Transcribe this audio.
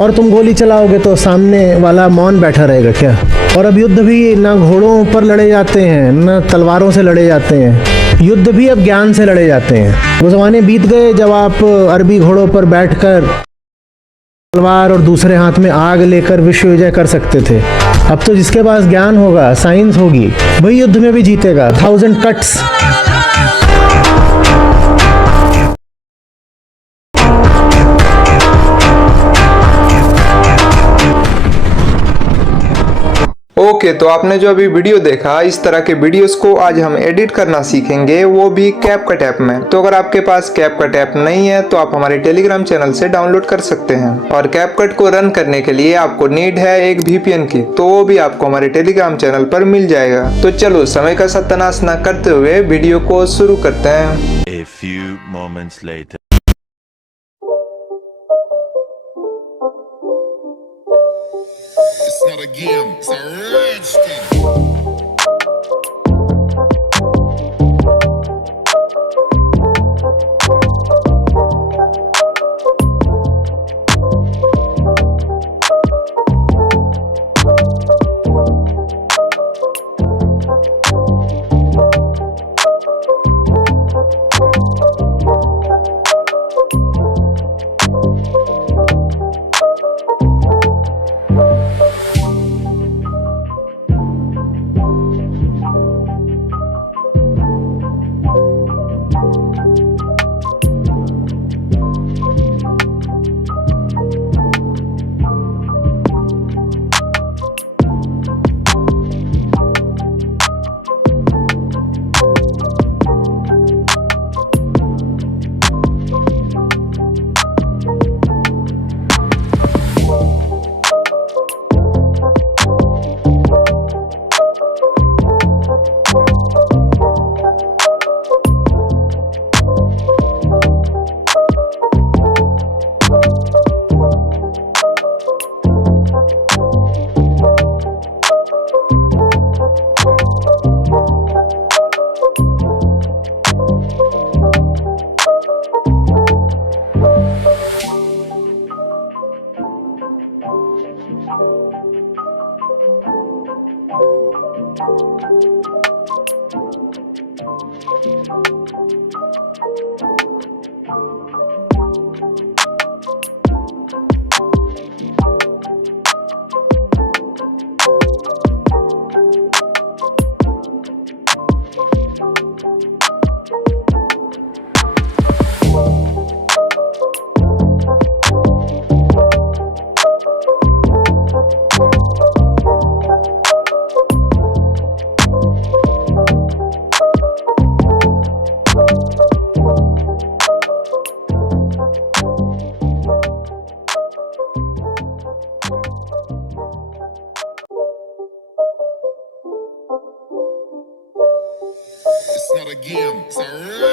और तुम गोली चलाओगे तो सामने वाला मौन बैठा रहेगा क्या? और अब युद्ध भी ना घोड़ों पर लड़े जाते हैं, ना तलवारों से लड़े जाते हैं। युद्ध भी अब ज्ञान से लड़े जाते हैं। वो ज़माने बीत गए जब आप अरबी घोड़ों पर बैठकर तलवार और दूसरे हाथ में आग लेकर विश्व विजय कर सकते थे। अब तो जिसके पास ज्ञान होगा, साइंस होगी, वही युद्ध में भी जीतेगा। 1000 कट्स। ओके, तो आपने जो अभी वीडियो देखा, इस तरह के वीडियोस को आज हम एडिट करना सीखेंगे, वो भी कैपकट ऐप में। तो अगर आपके पास कैपकट ऐप नहीं है तो आप हमारे टेलीग्राम चैनल से डाउनलोड कर सकते हैं। और कैपकट को रन करने के लिए आपको नीड है एक VPN की, तो वो भी आपको हमारे टेलीग्राम चैनल पर मिल जाएगा। तो चलो समय का सत्यानाश न करते हुए वीडियो को शुरू करते हैं। A few moments later. It's not a game, it's a rich thing. It's not a game, it's a